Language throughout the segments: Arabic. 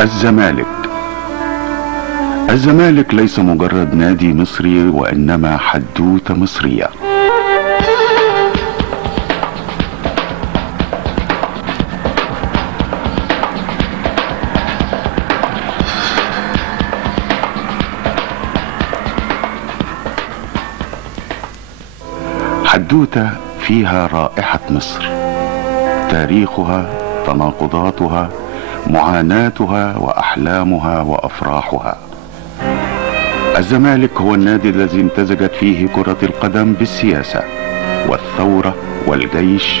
الزمالك. الزمالك ليس مجرد نادي مصري وإنما حدوتة مصرية. حدوتة فيها رائحة مصر، تاريخها، تناقضاتها، معاناتها وأحلامها وأفراحها. الزمالك هو النادي الذي امتزجت فيه كرة القدم بالسياسة والثورة والجيش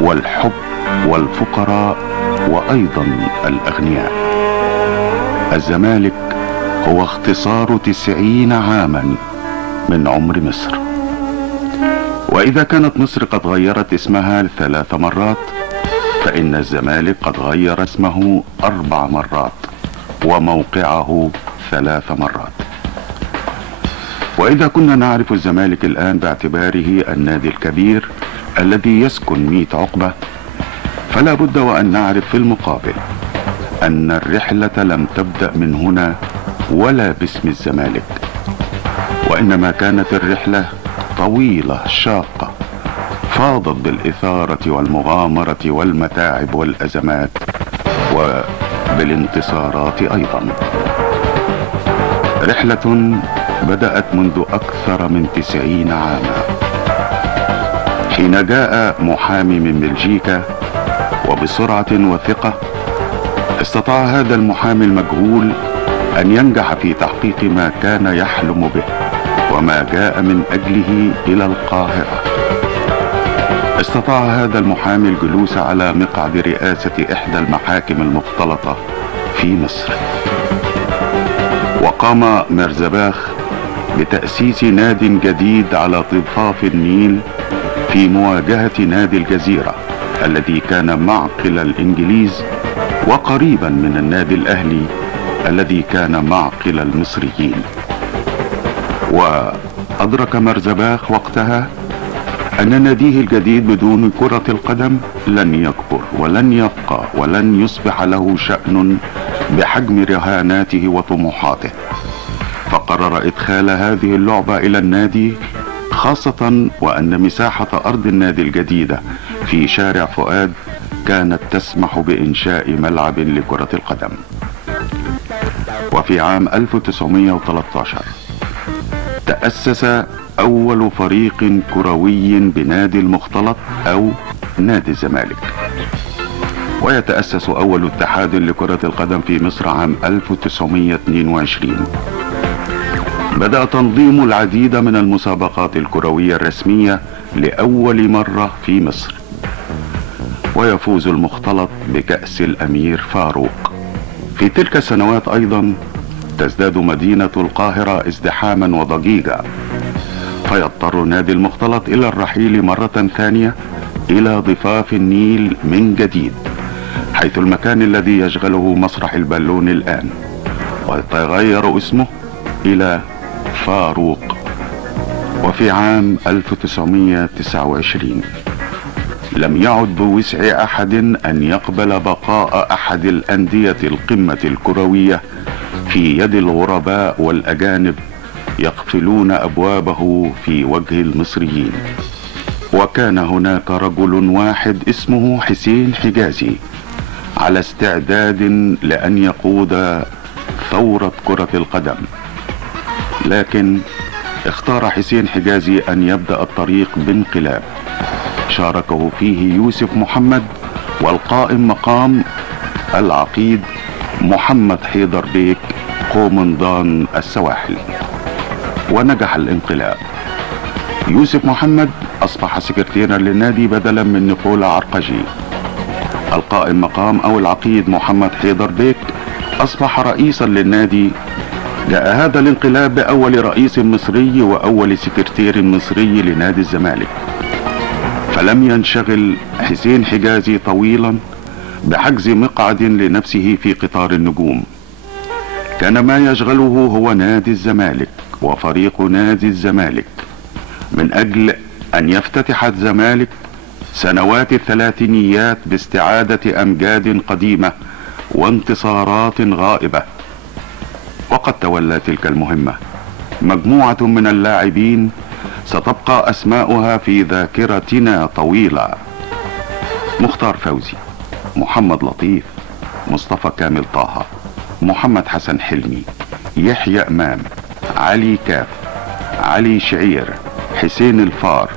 والحب والفقراء وأيضا الأغنياء. الزمالك هو اختصار 90 عاما من عمر مصر. وإذا كانت مصر قد غيرت اسمها 3 مرات، فإن الزمالك قد غير اسمه 4 مرات وموقعه 3 مرات. وإذا كنا نعرف الزمالك الآن باعتباره النادي الكبير الذي يسكن 100 عقبة، فلا بد وأن نعرف في المقابل أن الرحلة لم تبدأ من هنا ولا باسم الزمالك، وإنما كانت الرحلة طويلة شاقة فاضت بالإثارة والمغامرة والمتاعب والأزمات وبالانتصارات أيضا. رحلة بدأت منذ أكثر من 90 عاما، حين جاء محامي من بلجيكا وبسرعة وثقة استطاع هذا المحامي المجهول أن ينجح في تحقيق ما كان يحلم به وما جاء من أجله إلى القاهرة. استطاع هذا المحامي الجلوس على مقعد رئاسة إحدى المحاكم المختلطة في مصر، وقام مرزباخ بتأسيس ناد جديد على ضفاف النيل في مواجهة نادي الجزيرة الذي كان معقل الإنجليز وقريبا من النادي الأهلي الذي كان معقل المصريين. وأدرك مرزباخ وقتها أن ناديه الجديد بدون كرة القدم لن يكبر ولن يبقى ولن يصبح له شأن بحجم رهاناته وطموحاته، فقرر إدخال هذه اللعبة إلى النادي، خاصة وأن مساحة أرض النادي الجديدة في شارع فؤاد كانت تسمح بإنشاء ملعب لكرة القدم. وفي عام 1913 تأسس أول فريق كروي بنادي المختلط أو نادي الزمالك، ويتأسس أول اتحاد لكرة القدم في مصر عام 1922. بدأ تنظيم العديد من المسابقات الكروية الرسمية لأول مرة في مصر، ويفوز المختلط بكأس الأمير فاروق. في تلك السنوات أيضا تزداد مدينة القاهرة ازدحاما وضجيجا، فيضطر نادي المختلط إلى الرحيل مرة ثانية إلى ضفاف النيل من جديد، حيث المكان الذي يشغله مسرح البالون الآن، ويتغير اسمه إلى فاروق. وفي عام 1929 لم يعد بوسع أحد أن يقبل بقاء أحد الأندية القمة الكروية في يد الغرباء والأجانب يقفلون أبوابه في وجه المصريين. وكان هناك رجل واحد اسمه حسين حجازي على استعداد لأن يقود ثورة كرة القدم، لكن اختار حسين حجازي أن يبدأ الطريق بانقلاب شاركه فيه يوسف محمد والقائم مقام العقيد محمد حيدر بيك قومندان السواحل، ونجح الانقلاب. يوسف محمد أصبح سكرتيرا للنادي بدلا من نيكولا عرقجي. القائم مقام أو العقيد محمد حيدر بيك أصبح رئيسا للنادي. جاء هذا الانقلاب بأول رئيس مصري وأول سكرتير مصري لنادي الزمالك، فلم ينشغل حسين حجازي طويلا بحجز مقعد لنفسه في قطار النجوم. كان ما يشغله هو نادي الزمالك وفريق نادي الزمالك، من أجل أن يفتتح الزمالك سنوات الثلاثينيات باستعادة أمجاد قديمة وانتصارات غائبة. وقد تولى تلك المهمة مجموعة من اللاعبين ستبقى أسماؤها في ذاكرتنا طويلة: مختار فوزي، محمد لطيف، مصطفى كامل طه، محمد حسن حلمي، يحيى إمام، علي كاف، علي شعير، حسين الفار،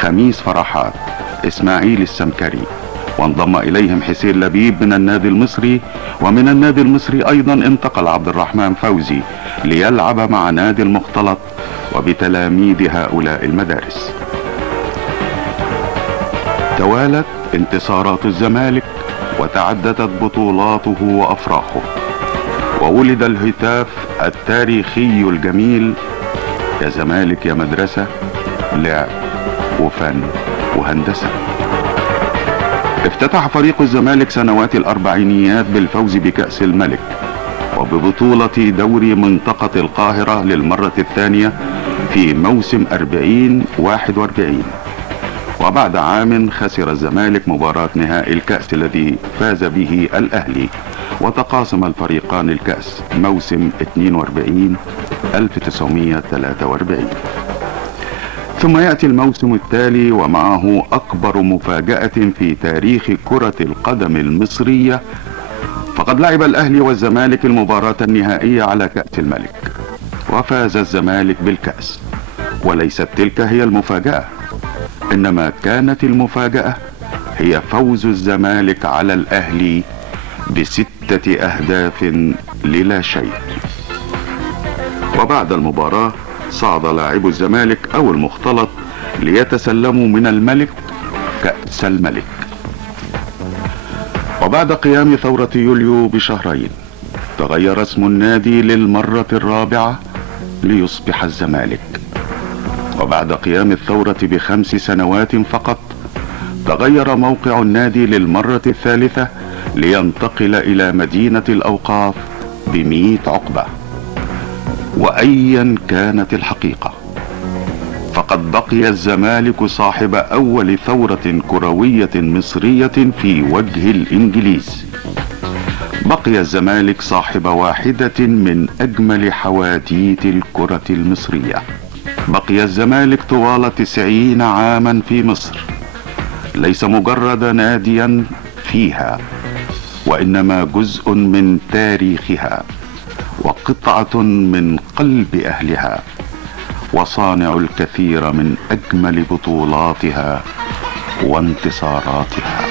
خميس فرحات، إسماعيل السمكري. وانضم إليهم حسين لبيب من النادي المصري، ومن النادي المصري أيضا انتقل عبد الرحمن فوزي ليلعب مع نادي المختلط وبتلاميذ هؤلاء المدارس. توالت انتصارات الزمالك وتعددت بطولاته وأفراحه، وولد الهتاف التاريخي الجميل: يا زمالك يا مدرسة، لعب وفن وهندسة. افتتح فريق الزمالك سنوات الأربعينيات بالفوز بكأس الملك وببطولة دوري منطقة القاهرة للمرة الثانية في موسم 40-41. وبعد عام خسر الزمالك مباراة نهائي الكأس الذي فاز به الأهلي، وتقاسم الفريقان الكأس موسم 42-1943. ثم يأتي الموسم التالي ومعه أكبر مفاجأة في تاريخ كرة القدم المصرية، فقد لعب الأهلي والزمالك المباراة النهائية على كأس الملك، وفاز الزمالك بالكأس. وليست تلك هي المفاجأة، إنما كانت المفاجأة هي فوز الزمالك على الأهلي ب6 أهداف للا شيء. وبعد المباراة صعد لاعبو الزمالك أو المختلط ليتسلموا من الملك كأس الملك. وبعد قيام ثورة يوليو بشهرين تغير اسم النادي للمرة الرابعة ليصبح الزمالك. وبعد قيام الثورة ب5 سنوات فقط تغير موقع النادي للمرة الثالثة لينتقل إلى مدينة الأوقاف ب100 عقبة. وأيا كانت الحقيقة فقد بقي الزمالك صاحب أول ثورة كروية مصرية في وجه الإنجليز. بقي الزمالك صاحب واحدة من أجمل حواديت الكرة المصرية. بقي الزمالك طوال 90 عاما في مصر، ليس مجرد ناديا فيها، وإنما جزء من تاريخها وقطعة من قلب أهلها، وصانع الكثير من أجمل بطولاتها وانتصاراتها.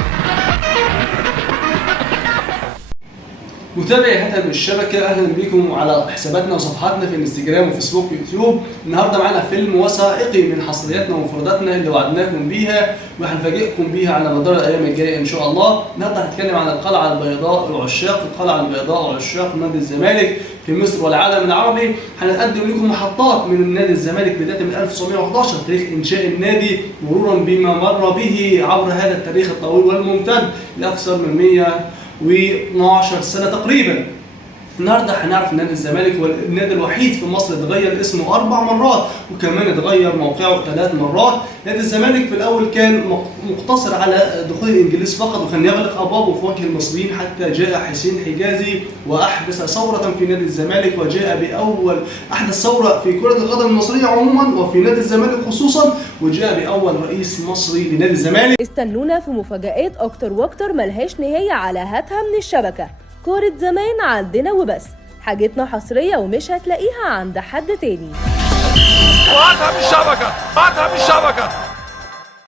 متابعي هاتها الشبكة، أهلا بكم على حساباتنا وصفحاتنا في انستجرام وفيسبوك ويوتيوب. النهارده معانا فيلم وثائقي من حصرياتنا ومفرداتنا اللي وعدناكم بيها وهنفاجئكم بيها على مدار الأيام الجاية إن شاء الله. النهارده هنتكلم عن القلعة البيضاء وعشاق القلعة البيضاء وعشاق نادي الزمالك في مصر والعالم العربي. هنقدم لكم محطات من نادي الزمالك بداية من 1911 تاريخ إنشاء النادي، مرورا بما مر به عبر هذا التاريخ الطويل والممتد لأكثر من 112 سنة تقريبا. النهارده هنعرف ان نادي الزمالك هو النادي الوحيد في مصر اتغير اسمه 4 مرات، وكمان اتغير موقعه 3 مرات. نادي الزمالك في الاول كان مقتصر على دخول الانجليز فقط، وكان يغلق ابوابه في وجه المصريين حتى جاء حسين حجازي واحدث ثوره في نادي الزمالك، وجاء باول احدث ثوره في كره القدم المصريه عموما وفي نادي الزمالك خصوصا، وجاء باول رئيس مصري لنادي الزمالك. استنونا في مفاجآت اكتر واكتر ملهاش نهايه على هاتها من الشبكه. كورة زمان عندنا وبس، حاجتنا حصرية ومش هتلاقيها عند حد تاني. وهاتها من الشبكة، هاتها من الشبكة.